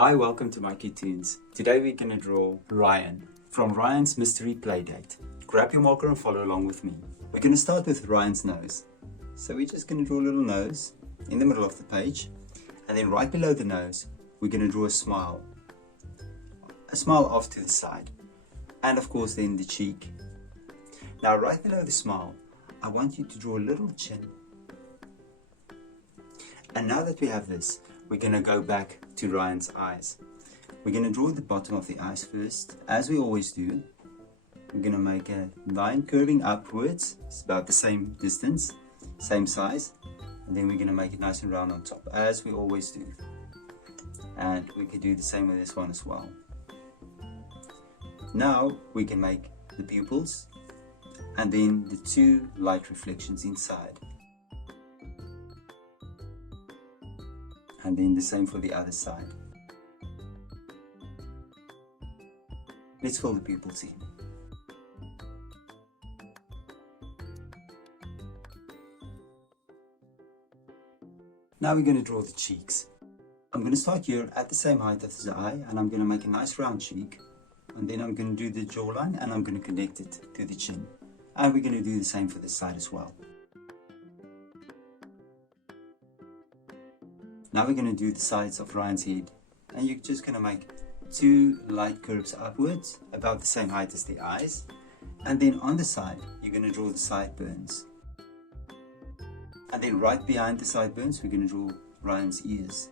Hi, welcome to mycutetoons. Today we're going to draw Ryan from Ryan's Mystery Playdate. Grab your marker and follow along with me. We're going to start with Ryan's nose. So we're just going to draw a little nose in the middle of the page, and then right below the nose we're going to draw a smile off to the side, and of course then the cheek. Now right below the smile I want you to draw a little chin. And now that we have this, we're going to go back to Ryan's eyes. We're going to draw the bottom of the eyes first, as we always do. We're going to make a line curving upwards. It's about the same distance, same size. And then we're going to make it nice and round on top, as we always do. And we could do the same with this one as well. Now we can make the pupils and then the two light reflections inside. And then the same for the other side. Let's fill the pupils in. Now we're going to draw the cheeks. I'm going to start here at the same height as the eye, and I'm going to make a nice round cheek. And then I'm going to do the jawline and I'm going to connect it to the chin. And we're going to do the same for this side as well. Now we're going to do the sides of Ryan's head, and you're just going to make two light curves upwards, about the same height as the eyes. And then on the side, you're going to draw the sideburns. And then right behind the sideburns, we're going to draw Ryan's ears.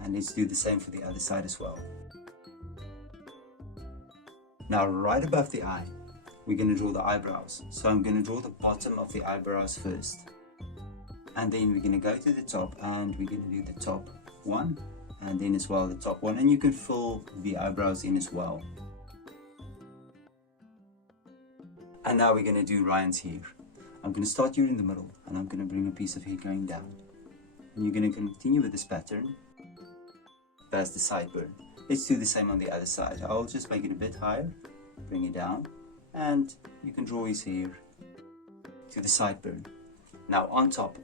And let's do the same for the other side as well. Now right above the eye, we're going to draw the eyebrows. So I'm going to draw the bottom of the eyebrows first. And then we're going to go to the top, and we're going to do the top one, and then as well the top one, and you can fill the eyebrows in as well. And now we're going to do Ryan's hair. I'm going to start here in the middle, and I'm going to bring a piece of hair going down. And you're going to continue with this pattern past the sideburn. Let's do the same on the other side. I'll just make it a bit higher, bring it down, and you can draw his hair to the sideburn. Now on top,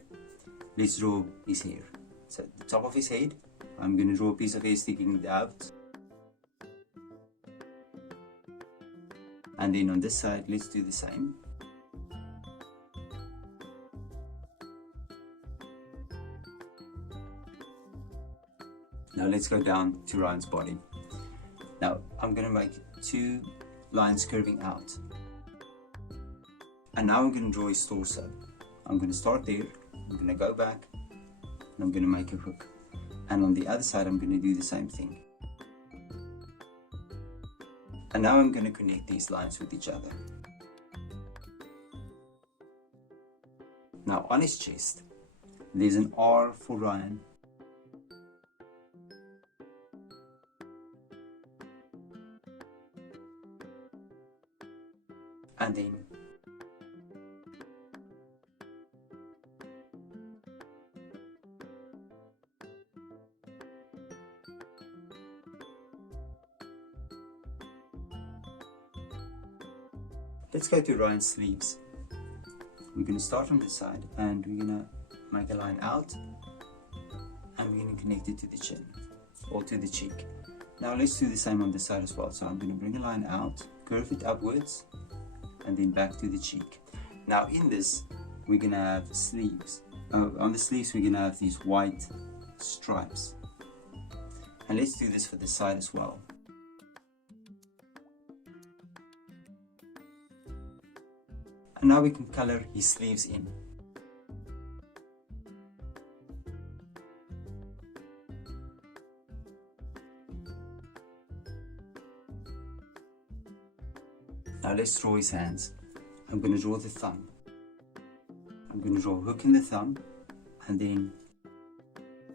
let's draw his hair. So at the top of his head, I'm going to draw a piece of hair sticking out. And then on this side, let's do the same. Now let's go down to Ryan's body. Now I'm going to make two lines curving out. And now I'm going to draw his torso. I'm going to start there, I'm going to go back, and I'm going to make a hook. And on the other side, I'm going to do the same thing. And now I'm going to connect these lines with each other. Now on his chest, there's an R for Ryan. And then let's go to Ryan's sleeves. We're going to start from this side, and we're going to make a line out, and we're going to connect it to the chin or to the cheek. Now let's do the same on this side as well. So I'm going to bring a line out, curve it upwards, and then back to the cheek. Now in this, we're going to have sleeves. On the sleeves, we're going to have these white stripes. And let's do this for this side as well. And now we can color his sleeves in. Now let's draw his hands. I'm going to draw the thumb. I'm going to draw a hook in the thumb, and then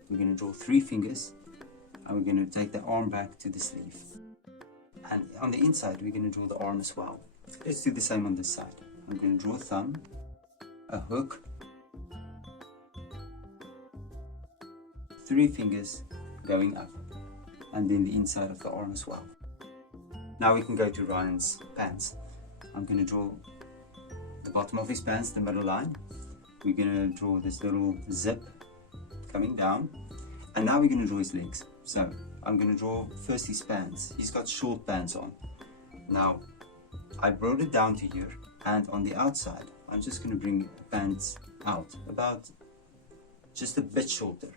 we're going to draw 3 fingers, and we're going to take the arm back to the sleeve. And on the inside, we're going to draw the arm as well. Let's do the same on this side. I'm going to draw a thumb, a hook, 3 fingers going up, and then the inside of the arm as well. Now we can go to Ryan's pants. I'm going to draw the bottom of his pants, the middle line. We're going to draw this little zip coming down, And now we're going to draw his legs. So I'm going to draw first his pants. He's got short pants on. Now I brought it down to here, and on the outside I'm just going to bring pants out about just a bit shorter.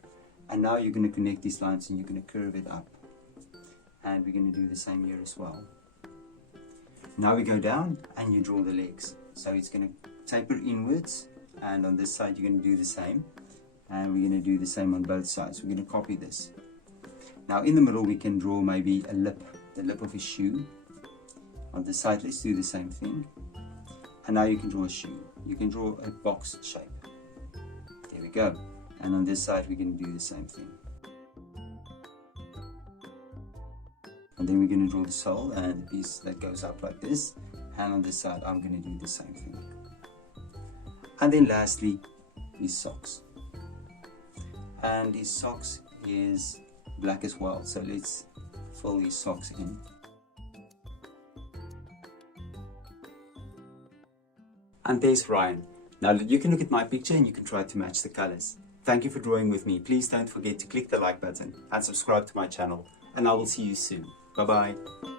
And now you're going to connect these lines and you're going to curve it up. And we're going to do the same here as well. Now we go down and you draw the legs. So it's going to taper inwards, and on this side you're going to do the same. And we're going to do the same on both sides. We're going to copy this. Now in the middle we can draw maybe a lip, the lip of his shoe. On the side let's do the same thing. And now you can draw a shoe. You can draw a box shape. There we go. And on this side we're going to do the same thing. And then we're going to draw the sole and the piece that goes up like this. And on this side I'm going to do the same thing. And then lastly, his socks. And his socks is black as well, so let's fill his socks in. And there's Ryan. Now you can look at my picture and you can try to match the colors. Thank you for drawing with me. Please don't forget to click the like button and subscribe to my channel, and I will see you soon. Bye bye.